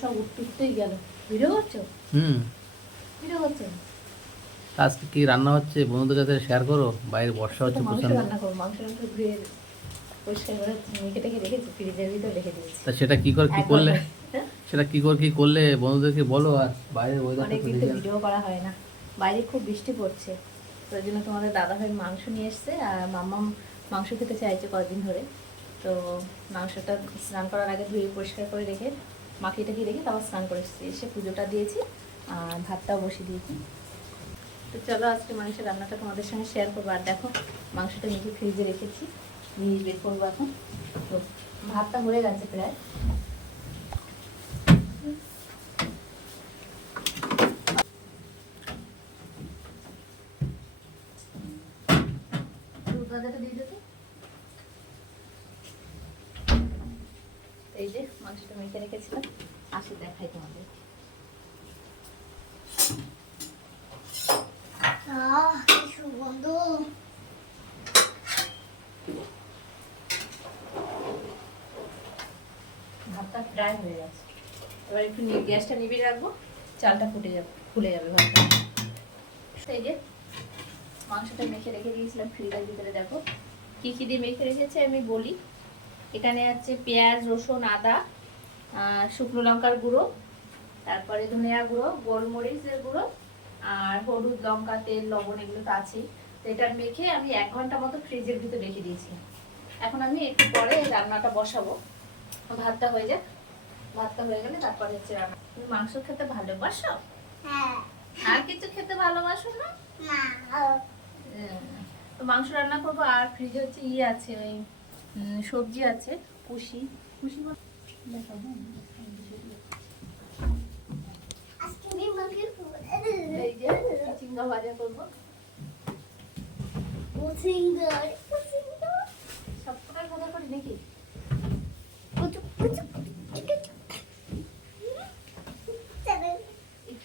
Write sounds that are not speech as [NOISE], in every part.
সব উঠতেই গেল। ভিডিও করছ হুম। ভিডিও করছ আজকে কি রান্না হচ্ছে? বন্ধুদের সাথে শেয়ার করো। বাইরে বর্ষা হচ্ছে প্রচণ্ড রান্না করব। মাংস রান্না ঘুরে পরিষ্কার করে মেখে রেখেছি ফ্রিজের ভিতরে রেখে দিয়েছি। তা সেটা কি করে কি করলে? সেটা কি করে কি করলে? বন্ধুদেরকে বলো আর বাইরের ওয়েদারটা অনেক তো দিন তো ভিডিও করা হয় না। বাইরে খুব বৃষ্টি পড়ছে। তো জন্য তোমাদের দাদা ভাই মাংস নিয়ে এসছে আর মাম্মা মাংস খেতে চাইছে কদিন ধরে। তো মাংসটা স্নান করার আগে ধুয়ে পরিষ্কার করে রেখে মাখিয়ে টাকিয়ে রেখে তারপর স্নান করে এসেছি। এসে পুজোটা দিয়েছি আর ভাতটাও বসিয়ে দিয়েছি। তো চলো আজকে মাংসের রান্নাটা তোমাদের সঙ্গে শেয়ার করব। আর দেখো মাংসটা নিজে ফ্রিজে রেখেছি। নিয়ে বের করব এখন। তো ভাতটা হয়ে গেছে প্রায়। দুধ দিয়ে দিতে। এই যে মাংসটা মেখে রেখেছিলাম আসে দেখাই তোমাদের। সুগন্ধ। ভাতটা প্রায় হয়ে গেছে। এবার একটু গ্যাসটা নিভিয়ে রাখব চালটা ফুটে যাবে ফুলে যাবে ভাতটা। এই যে মাংসটা মেখে রেখে দিয়েছিলাম ফ্রিজের ভিতরে দেখো। কী কী দিয়ে মেখে রেখেছে আমি বলি। এখানে আছে পেঁয়াজ রসুন আদা শুকনো লঙ্কার গুঁড়ো তারপরে ধনিয়া গুঁড়ো গোলমরিচের গুঁড়ো আর হলুদ লঙ্কা তেল লবণ এগুলো তো আছেই। তো এটা মেখে আমি এক ঘণ্টা মতো ফ্রিজের ভিতরে রেখে দিয়েছি। এখন আমি একটু পরে রান্নাটা বসাবো। ভাতটা হয়ে যাক। ভাতটা হয়ে গেলে তারপরে হচ্ছে রান্না। তুমি মাংস খেতে ভালোবাসো? হ্যাঁ। আর কিছু খেতে ভালোবাসো না? না। তো মাংস রান্না করব আর ফ্রিজে হচ্ছে ইয়ে আছে, ওই সবজি আছে, কুশি। কুশি দেখাবো? এই যে, চিংড়া ভাজা করি নাকি?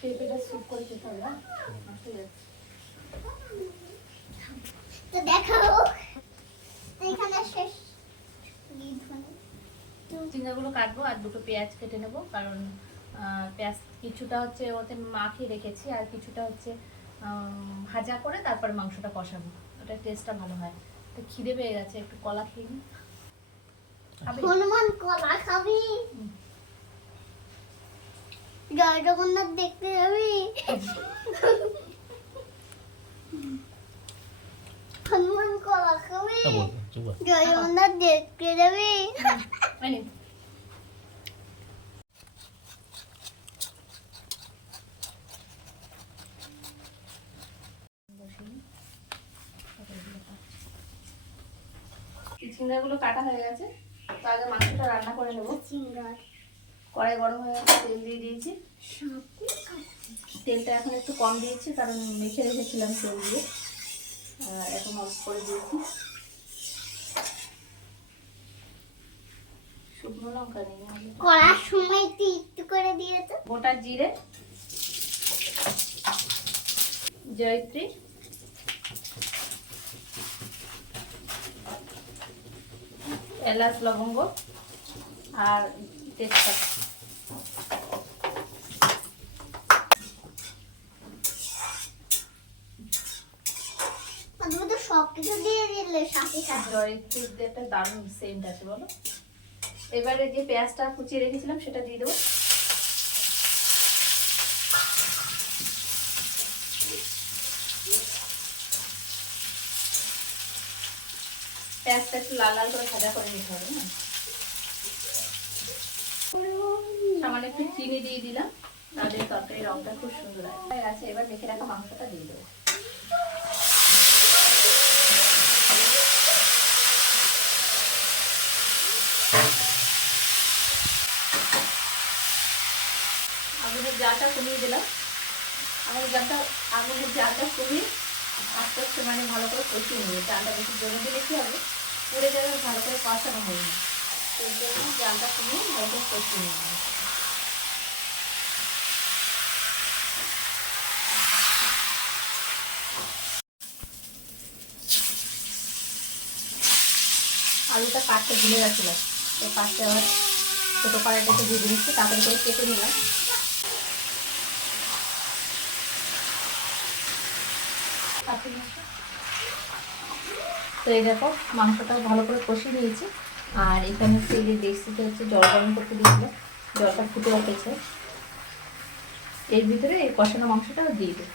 পেঁপেটা স্যুপ করে খেতে হবে হ্যাঁ? নষ্ট হয়ে যাচ্ছে। তো দেখাও তো এখানে শেষ বিধুন চিংড়াগুলো কাটবো আর দুটো পেঁয়াজ কেটে নেব কারণ পেঁয়াজ কিছুটা হচ্ছে ওতে মাখিয়ে রেখেছি আর কিছুটা হচ্ছে ভাজা করে তারপরে মাংসটা কষাবো। ওটা টেস্টটা ভালো হয়। তো খিদে পেয়ে গেছে একটু কলা খেয়ে নিই হনুমান কলা খাবি? জয় জগন্নাথ দেখতে যাবি? হনুমান কলা খাবি? কর। জয় জগন্নাথ দেখতে যাবি? চিংড়াগুলো কাটা হয়ে গেছে। তো আগে মাংসটা রান্না করে নেব। সিঙ্গার কড়াই গরম হয়ে গেছে তেল দিয়ে দিয়েছি। তেলটা এখন একটু কম দিয়েছি কারণ মেখে রেখেছিলাম তেল দিয়ে। আর এখন অফ করে দিয়েছি। শুকনো লঙ্কা নেই করার সময় তুই একটু করে দিয়েছে গোটা জিরে জয়ত্রী এলাচ লবঙ্গ আর তেজপাতা। তুমি তো সব কিছু দিয়ে দিলে সাথে সাথে। জয়ত্রীর একটা দারুণ সেন্ট আছে বলো। এবারে যে পেঁয়াজটা কুচিয়ে রেখেছিলাম, সেটা দিয়ে দেবো। পেঁয়াজটা একটু লাল লাল করে ভাজা করে নিতে হবে না সামান্য একটু চিনি দিয়ে দিলাম। তাদের তরকারির রংটা খুব সুন্দর হয় হয়ে গেছে, এবার মেখে রাখা মাংসটা দিয়ে দেবো। জালটা কমিয়ে দিলাম। আমার জালটা আগুনের জালটা কমিয়ে আস্তে আস্তে মানে ভালো করে কষিয়ে নিয়ে, জালটা বেশি জমে দিলে কী হবে? পুড়ে যাবে ভালো করে কষানো হয় না সেই জন্য জালটা কমিয়ে ভালো করে কষিয়ে নিয়ে আলুটা পাটটা ভুলে গেছিলাম এই পাটটা আবার ছোটো পাড়াটাকে ভেজে নিচ্ছি, তাড়াতাড়ি করে কেটে নিলাম। তো এই দেখো, মাংসটা ভালো করে কষিয়ে নিয়েছি। আর এখানে সেই যে ডেক্সিতে হচ্ছে জল গরম করতে দিয়েছিল, জলটা ফুটে উঠেছে। এর ভিতরে এই কষানো মাংসটা দিয়ে দেবো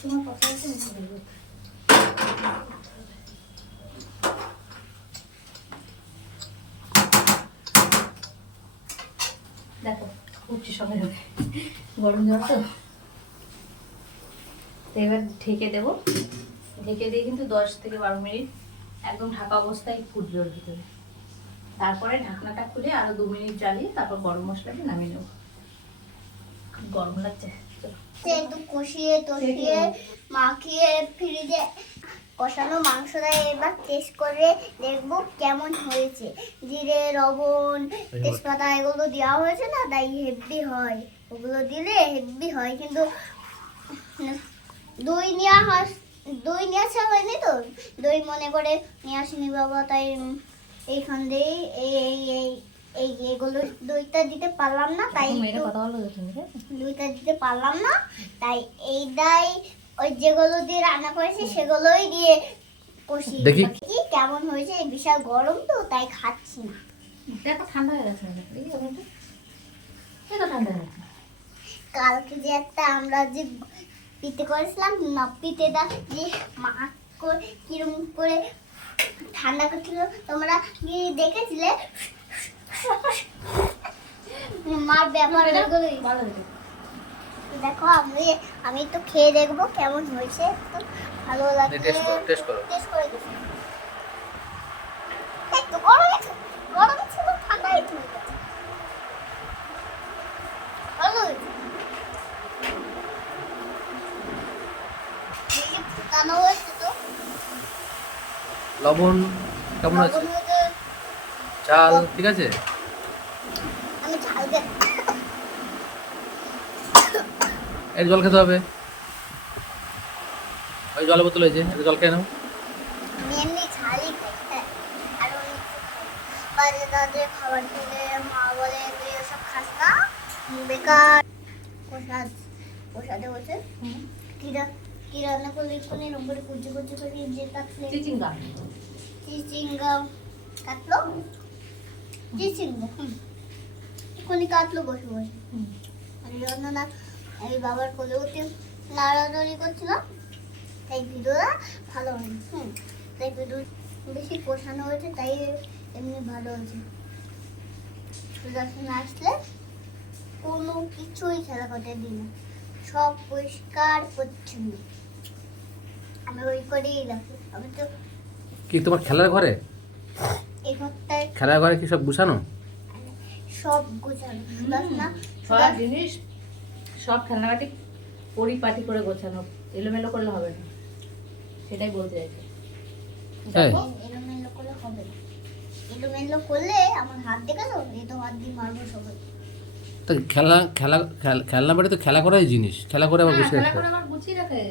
তোমার কথা আছে আমি বলব। দেখো সঙ্গে গরম জল তো? তো এবার ঢেকে দেবো। ঢেকে দিয়ে কিন্তু দশ থেকে বারো মিনিট একদম ঢাকা অবস্থায় ফুটবে ওর ভিতরে। তারপরে ঢাকনাটা খুলে আরও দু মিনিট জ্বালিয়ে তারপর গরম মশলাটা নামিয়ে নেব। খুব গরম লাগছে। একটু কষিয়ে টষিয়ে মাখিয়ে ফ্রিজে কষানো মাংসটা এবার টেস্ট করে দেখব কেমন হয়েছে। জিরে লবণ তেজপাতা এগুলো দেওয়া হয়েছে না? তাই হেভি হয়। ওগুলো দিলে হেভি হয় কিন্তু দই নেওয়া হয় দই নিয়ে আসা হয়নি তো? দই মনে করে নিয়ে আসেনি বাবা তাই এইখান দিয়েই এই এই এই এই এগুলো দইটা দিতে পারলাম না তাই দুইটা দিতে পারলাম না তাই এইটাই ওই যেগুলো দিয়ে রান্না করেছি সেগুলোই দিয়ে কষি দেখি। কেমন হয়েছে। বিশাল গরম তো তাই খাচ্ছি না। দেখো ঠান্ডা হয়ে গেছে ঠান্ডা হয়ে কালকে যে একটা আমরা যে পিতে করেছিলাম না পিতেটা যে মা করে কিরম করে ঠান্ডা করছিল তোমরা কি দেখেছিলে? মার ব্যাপার ভালো দেখো আমি আমি তো খেয়ে দেখব কেমন হয়েছে। তো ভালো লাগবে টেস্ট করো টেস্ট করো। টেস্ট করে দেখি। গরম আছে। গরম হয়ে। ভালো হয়েছে। ফুটানো তো। লবণ কেমন আছে? চাল ঠিক আছে? আমি ঝাল দে একটু জল খেতে হবে। ওই জলের বোতল হয়েছে একটু জল খেয়ে নাও। বেকার। প্রসাদ প্রসাদে বসে কিরা কি রান্না করলে এক্ষুনি? নম্বরে কুচি কুচি করে যে কাটলে। চিচিঙ্গা। চিচিঙ্গা কাটলো? চিচিঙ্গা? বসে বসে। আর জন্য না এই বাবার কোলে উঠে নাড়ানাড়ি করছিলাম। তাই ভিডিওটা ভালো হয়নি। হুম তাই ভিডিও বেশি কষানো হয়েছে তাই এমনি ভালো হয়েছে। সুদর্শন আসলে কোনো কিছুই খেলা করতে দিই না সব পরিষ্কার পরিচ্ছন্ন। আমি ওই করেই রাখি। আমি তো কি তোমার খেলার ঘরে? এই ঘরটায় খেলার ঘরে কি সব গুছানো? সব গোছানো। সুদর্শনা সব জিনিস সব খেলনাগাটি পরিপাটি করে গোছানো এলোমেলো করলে হবে না। সেটাই বলতে চাইছি। এলোমেলো করলে হবে না। করলে আমার হাত হাত দিয়ে সবাই। তো খেলা খেলা খেলনা তো খেলা করাই জিনিস। খেলা করে হ্যাঁ, খেলা করে গুছিয়ে রাখে।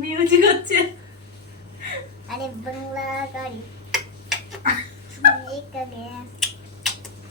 মিউজিক হচ্ছে। আরে বাংলা গাড়ি। [LAUGHS]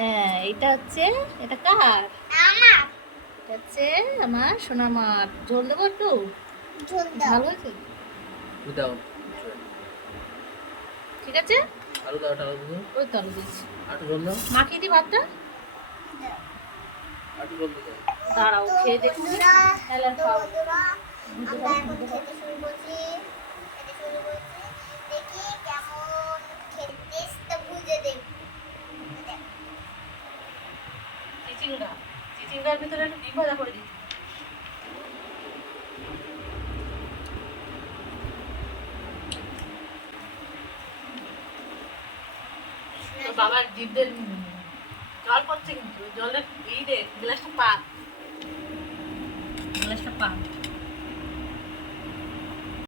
হ্যাঁ এটা হচ্ছে এটা কার? এটা হচ্ছে আমার সোনা মাছ ঝোল দেবো একটু? ঝোল ভালো হয়েছে? দাও। ঠিক আছে? আলু দাও আলু দাও। ওই তো আলু দিয়েছি। আটু জল দাও। মাখিয়ে দিই ভাতটা? আটু দাও। দাঁড়াও খেয়ে দেখছি। তাহলে খাও। আমরা এখন খেতে শুরু করছি। চিংড়ার ভিতরে একটু ডিম ভাজা করে দিচ্ছি। বাবার জিদ্দের জল পড়ছে কিন্তু, জলের এই দে গ্লাসটা পা। গ্লাসটা পা।